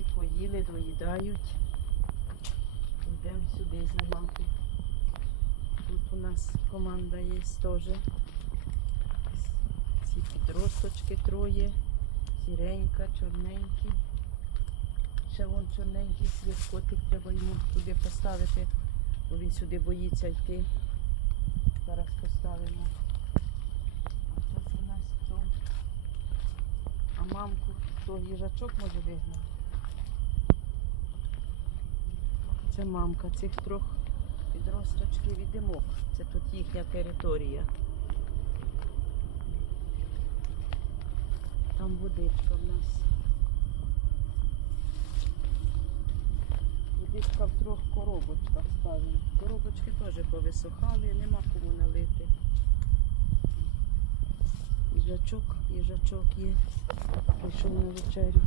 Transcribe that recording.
поїли, доїдають. Йдемо сюди знімати. Тут у нас команда є теж. Ці підросточки троє. Сіренька, чорненький. Ще вон чорненький свідкотик треба йому туди поставити, бо він сюди боїться йти. Зараз поставимо. А мамку хто їжачок може вигнати? Це мамка цих трьох підросточків і димок. Це тут їхня територія. Там водичка в нас. Водичка в трьох коробочках ставимо. Коробочки теж повисохали, нема кому налити. Їжачок, їжачок є. Прийшов на вечерю.